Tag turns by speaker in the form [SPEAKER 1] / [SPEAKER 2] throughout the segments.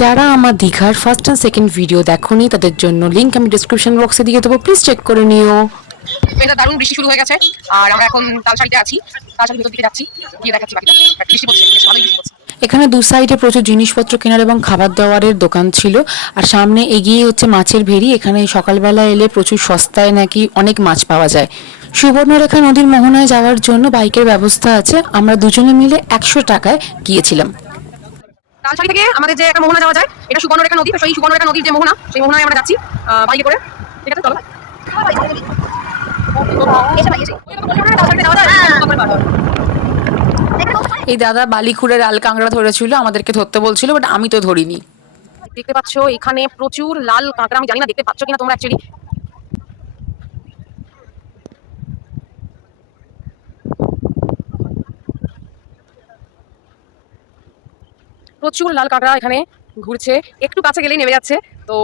[SPEAKER 1] যারা আমার দীঘার ফার্স্ট অ্যান্ড সেকেন্ড ভিডিও দেখোনি তাদের জন্য লিঙ্ক আমি ডিসক্রিপশন বক্সে দিয়ে দেবো। প্লিজ চেক করে নিও।
[SPEAKER 2] এটা দারুণ বৃষ্টি শুরু হয়ে গেছে। আর আমরা এখন তালসারিতে আছি। তালসারি ভেতর দিকে যাচ্ছি। গিয়ে দেখাচ্ছি বাকিটা। বৃষ্টি পড়ছে। বেশ ভালোই বৃষ্টি পড়ছে।
[SPEAKER 1] এখানে দু সাইডে প্রচুর জিনিসপত্র কেনার এবং খাবার দাবারের দোকান ছিল। আর সামনে এগিয়ে হচ্ছে মাছের ভেরি এখানে সকালবেলা এলে প্রচুর সস্তায় নাকি অনেক মাছ পাওয়া যায়। সুবর্ণরেখা নদীর মোহনায় যাওয়ার জন্য বাইকের ব্যবস্থা আছে। আমরা দুজনে মিলে একশো টাকায় গিয়েছিলাম।
[SPEAKER 2] তালসারি থেকে আমাদের যে একটা মোহনা যাওয়া যায় এটা সুবর্ণরেখা নদী তো সেই সুবর্ণরেখা নদীর যে মোহনা সেই মোহনায় আমরা যাচ্ছি বাইকে করে। ঠিক আছে চলো।
[SPEAKER 1] এই দাদা বালিখুড়ের আল কাঁকড়া ধরেছিল আমাদেরকে ধরতে বলছিল বাট আমি তো ধরিনি।
[SPEAKER 2] দেখতে পাচ্ছ এখানে প্রচুর লাল কাঁকড়া আমি জানি না দেখতে পাচ্ছ কিনা তোমরা অ্যাকচুয়ালি প্রচুর লাল কাঁকড়া এখানে ঘুরছে। একটু কাছে গেলেই নেমে যাচ্ছে, তো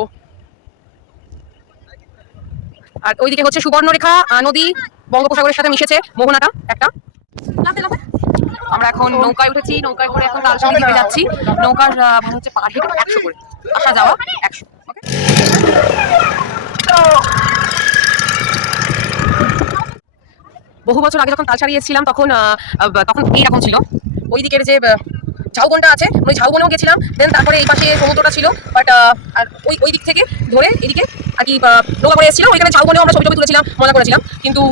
[SPEAKER 2] আর ওইদিকে হচ্ছে সুবর্ণরেখা নদী, বঙ্গোপসাগরের সাথে মিশেছে মোহনাটা একটা। আমরা এখন নৌকায় উঠেছি, নৌকায় করে এখন দিকে যাচ্ছি। নৌকার হচ্ছে পার একশো করে, আসা যাওয়া একশো বহু বছর আগে যখন তালসারি এসেছিলাম তখন তখন এইরকম ছিল। ওই দিকের যে ঝাউবনটা আছে ওই ঝাউবনেও গেছিলাম দেন তারপরে এই পাশে সমুদ্রটা ছিল বাট আর ওই ওই দিক থেকে ধরে এদিকে আর কি নৌকা করে এসেছিলাম ওইখানে ঝাউবনেও আমরা ছবি তুলেছিলাম মজা করেছিলাম কিন্তু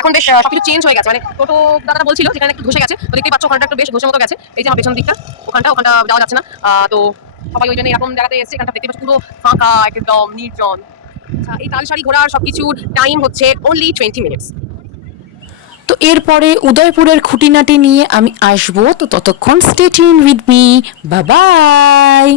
[SPEAKER 2] এখন বেশ আহ, সবকিছু চেঞ্জ হয়ে গেছে মানে টোটো দাদারা বলছিল সেখানে একটু ধসে গেছে তো দেখতেই পাচ্ছ ওখানটা একটু বেশ ধসে মতো গেছে এই যে আমার পেছন দিকটা ওখানটা ওখানটা যাওয়া যাচ্ছে না তো সবাই ওই জন্য এরকম জায়গাতে এসছে এখানটা দেখতে পাচ্ছ পুরো ফাঁকা একদম নির্জন। আচ্ছা এই তালসারি ঘোরার সব কিছুর টাইম হচ্ছে অনলি টোয়েন্টি মিনিটস
[SPEAKER 1] তো এরপরে উদয়পুরের খুঁটিনাটি নিয়ে আমি আসব। তো ততক্ষণ স্টেট টিউন উইথ মি বাবাই